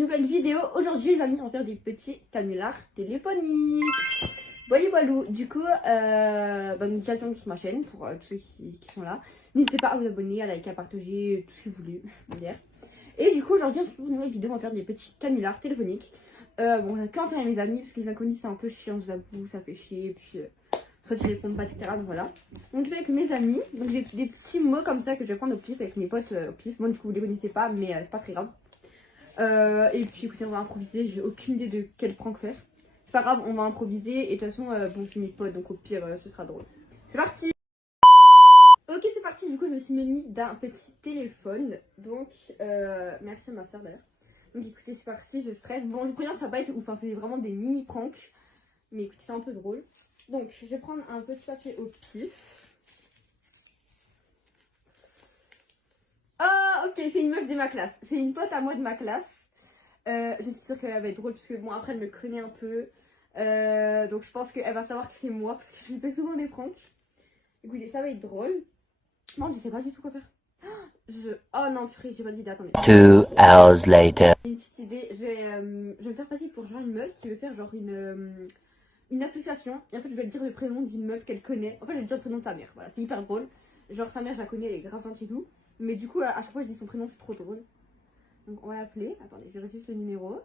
nouvelle vidéo. Aujourd'hui, je vais venir en faire des petits canulars téléphoniques. Voilà, voilà. Du coup, donc j'attends sur ma chaîne pour tous ceux qui sont là. N'hésitez pas à vous abonner, à liker, à partager, tout ce que vous voulez. Et du coup, aujourd'hui, on se retrouve pour une nouvelle vidéo. On va faire des petits canulars téléphoniques. Bon, j'ai qu'à en faire avec mes amis parce que les inconnus, c'est un peu chiant, je vous avoue, ça fait chier. Et puis, soit ils répondent pas, etc. Donc voilà. Donc je vais avec mes amis. Donc j'ai des petits mots comme ça que je vais prendre au pif avec mes potes au pif. Moi, du coup, vous les connaissez pas, mais c'est pas très grave. Et puis écoutez, on va improviser, j'ai aucune idée de quel prank faire. C'est pas grave, on va improviser et de toute façon, bon, c'est mes potes, donc au pire, ce sera drôle. C'est parti! Ok, c'est parti, du coup, je me suis munie d'un petit téléphone. Donc, merci à ma soeur d'ailleurs. Donc écoutez, c'est parti, je stresse. Bon, je préviens, ça va pas être ouf, hein, c'est vraiment des mini pranks. Mais écoutez, c'est un peu drôle. Donc, je vais prendre un petit papier au pif. Ah, ok, c'est une meuf de ma classe. C'est une pote à moi de ma classe. Je suis sûre qu'elle va être drôle parce que bon, après elle me connaît un peu. Donc je pense qu'elle va savoir que c'est moi parce que je lui fais souvent des pranks. Écoutez, ça va être drôle. Non, je sais pas du tout quoi faire. Oh non, purée, j'ai pas d'idée, attendez. 2 hours later. J'ai une petite idée, je vais me faire passer pour genre une meuf qui veut faire genre une association. Et en fait, je vais lui dire le prénom d'une meuf qu'elle connaît. En fait, je vais lui dire le prénom de sa mère. Voilà, c'est hyper drôle. Genre, sa mère, je la connais, elle est grave gentille et tout. Mais du coup, à chaque fois, je dis son prénom, c'est trop drôle. Donc, on va l'appeler. Attendez, je vérifie le numéro.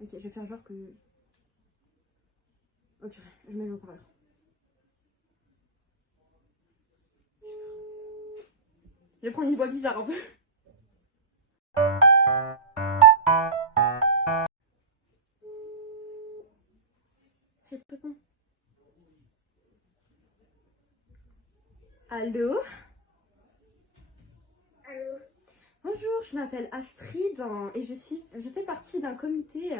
Ok, je vais faire genre que. Ok, je mets le haut-parleur. Je vais prendre une voix bizarre un peu. C'est tout con. Allô? Allô? Bonjour, je m'appelle Astrid et je fais partie d'un comité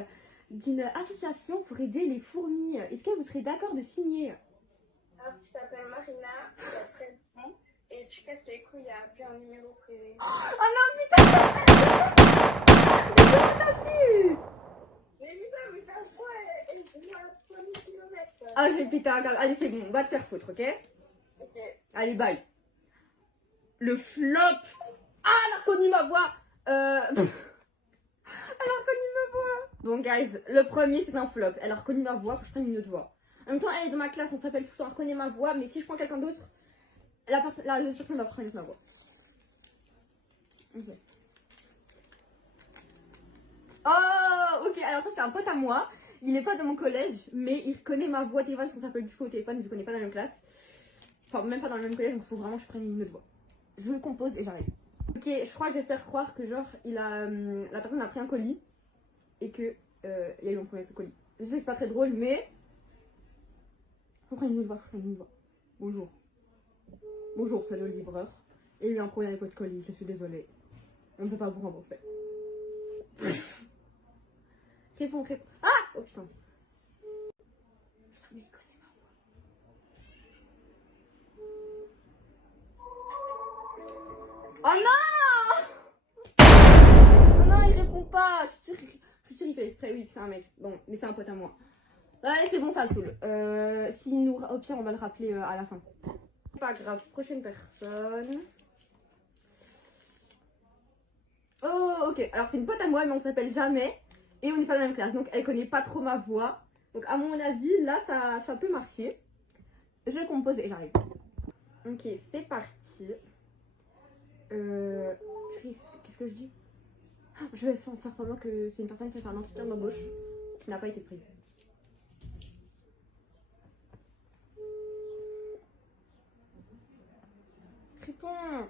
d'une association pour aider les fourmis. Est-ce que vous serez d'accord de signer? Alors, tu t'appelles Marina, tu as 13 ans et tu casses les couilles à appeler un numéro privé. Oh non, putain! Mais comment t'as su? Mais putain, mais ta voix, elle est à 3000 km. Ah, je vais péter un câble. Allez, c'est bon, va te faire foutre, ok? Ok. Allez, bye. Le flop! Ah, elle a reconnu ma voix! Elle a reconnu ma voix! Bon, guys, le premier, c'est un flop. Elle a reconnu ma voix, faut que je prenne une autre voix. En même temps, elle est dans ma classe, on s'appelle tous, on reconnaît ma voix, mais si je prends quelqu'un d'autre, la deuxième personne va reconnaître ma voix. Ok. Oh, ok, alors ça, c'est un pote à moi. Il est pas de mon collège, mais il reconnaît ma voix au téléphone, parce qu'on s'appelle du coup au téléphone, vu qu'on n'est pas dans la même classe. Enfin, même pas dans le même collège, donc il faut vraiment que je prenne une autre voix. Je me compose et j'arrive. Ok, je crois que je vais faire croire que genre, la personne a pris un colis et que il y a eu un problème avec le colis. Je sais que c'est pas très drôle, mais faut prendre une autre voix, faut prendre une autre voix. Bonjour. Bonjour, c'est le livreur. Il y a eu un problème avec votre colis, je suis désolée. On ne peut pas vous rembourser. Réponds, réponds. Ah! Oh putain. Putain, mais il connaît ma voix. Oh non! Oh non, il répond pas. Je suis sûre qu'il fait exprès. Oui, c'est un mec. Bon, mais c'est un pote à moi. Allez, c'est bon, ça le saoule. S'il nous... Au pire, on va le rappeler à la fin. Pas grave. Prochaine personne. Oh, ok. Alors, c'est une pote à moi, mais on s'appelle jamais. Et on n'est pas dans la même classe. Donc, elle connaît pas trop ma voix. Donc, à mon avis, là, ça peut marcher. Je compose et j'arrive. Ok, c'est parti. Qu'est-ce que je dis? Je vais faire semblant que c'est une personne qui va faire un entretien d'embauche qui n'a pas été prévu. Réponds.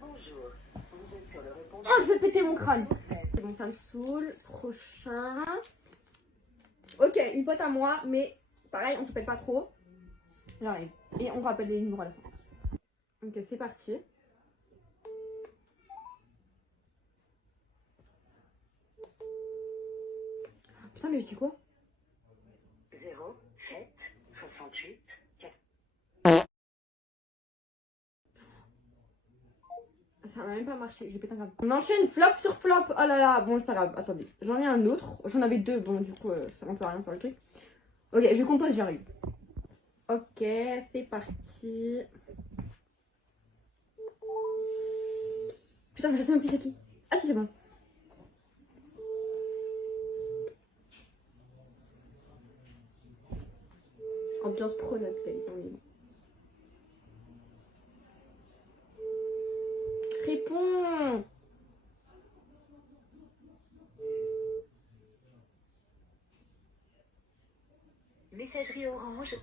Bonjour, vous êtes sur le répondeur. Oh, je vais péter mon crâne. C'est bon, ça me saoule. Prochain. Ok, une pote à moi, mais pareil, on s'appelle pas trop. J'arrive. Et on rappelle les numéros à la fin. Ok, c'est parti. Putain, mais je dis quoi? 0, 7, 68, 4. Ça n'a même pas marché, j'ai pété un câble. On enchaîne flop sur flop. Oh là là, bon, c'est pas grave. Attendez, j'en ai un autre. J'en avais deux, bon, du coup, ça ne peut rien faire le truc. Ok, je compose, j'arrive. Ok, c'est parti. Putain, mais je sais même plus c'est qui. Ah si, c'est bon. Ambiance pro notre téléphone. Réponds. Messagerie orange.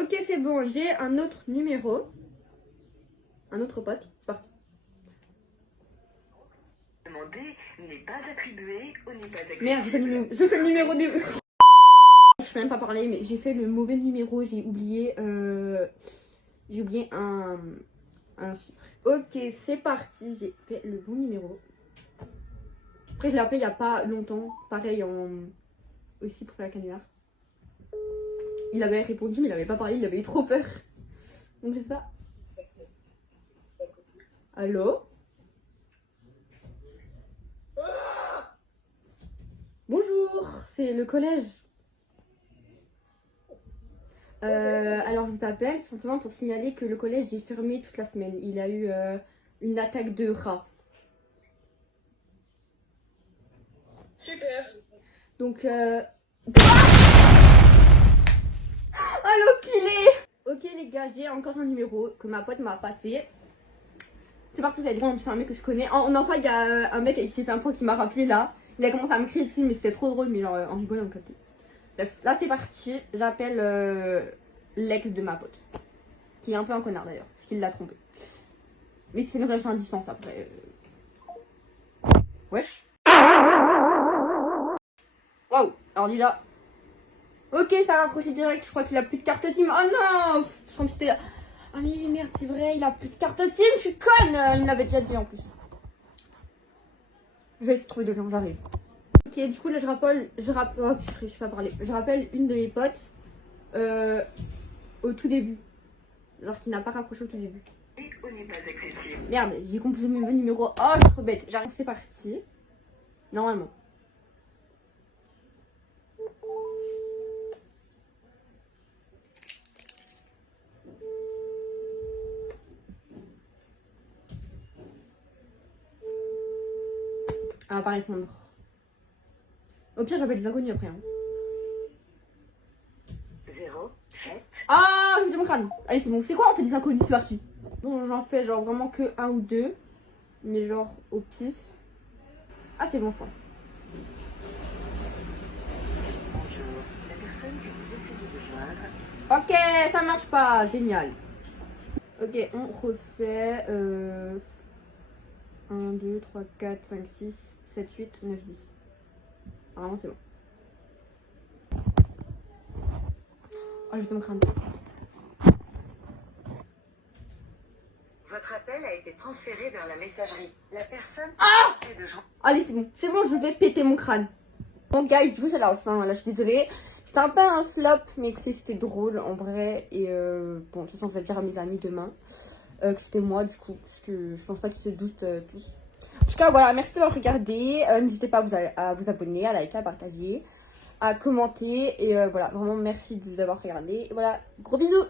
Ok, c'est bon, j'ai un autre numéro. Un autre pote, c'est parti. Demandé n'est pas attribué ou n'est pas attribué. Merde, je fais le numéro du... Je peux même pas parler, mais j'ai fait le mauvais numéro, j'ai oublié un chiffre. Ok, c'est parti, j'ai fait le bon numéro. Après, je l'ai appelé il y a pas longtemps, pareil aussi pour faire la canular. Il avait répondu, mais il avait pas parlé, il avait eu trop peur. Donc je sais pas. Allô? Bonjour, c'est le collège. Alors je vous appelle simplement pour signaler que le collège est fermé toute la semaine. Il a eu une attaque de rats. Super. Donc ah l'enculé. Ok les gars, j'ai encore un numéro que ma pote m'a passé. C'est parti, c'est un mec que je connais. Oh, non, pas, il y a un mec qui s'est fait un point qui m'a rappelé là. Il a commencé à me crier dessus, mais c'était trop drôle, mais genre en rigolant de côté. Bref, là c'est parti. J'appelle l'ex de ma pote. Qui est un peu un connard d'ailleurs, parce qu'il l'a trompé. Mais c'est une relation à distance après. Wesh. Waouh, alors déjà. Ok, ça a raccroché direct, je crois qu'il a plus de carte SIM. Oh non, comme si c'était... Ah mais merde, c'est vrai, il a plus de carte SIM, je suis conne. Il me l'avait déjà dit en plus. Je vais essayer de trouver des gens, j'arrive. Ok, du coup là je rappelle, oh putain, je sais pas parler. Je rappelle une de mes potes au tout début. Genre qui n'a pas raccroché au tout début. Ou n'est pas accessible. Merde, j'ai composé mon numéro. Oh, je suis trop bête. J'arrive, c'est parti. Normalement. Elle va pas répondre. Au pire, j'appelle les inconnus après. Hein. 0, 7. Ah, je me dis mon crâne. Allez, c'est bon. C'est quoi on fait des inconnus? C'est parti. Bon, j'en fais genre vraiment que un ou deux. Mais genre au pif. Ah, c'est bon, je crois. Bonjour. La personne que vous essayez de joindre. Ok, ça marche pas. Génial. Ok, on refait 1, 2, 3, 4, 5, 6, 7, 8, 9, 10. Apparemment, c'est bon. Oh, je vais me crâne. Votre appel a été transféré vers la messagerie. La personne Ah qui de joindre. Allez, c'est bon, je vais péter mon crâne. Bon, guys, du coup, c'est la fin. Là, je suis désolée. C'était un peu un flop, mais écoutez, c'était drôle en vrai. Et bon, de toute façon, je vais dire à mes amis demain que c'était moi, du coup, parce que je pense pas qu'ils se doutent tous. En tout cas, voilà, merci d'avoir regardé. N'hésitez pas à vous abonner, à liker, à partager, à commenter. Et voilà, vraiment, merci d'avoir regardé. Et voilà, gros bisous!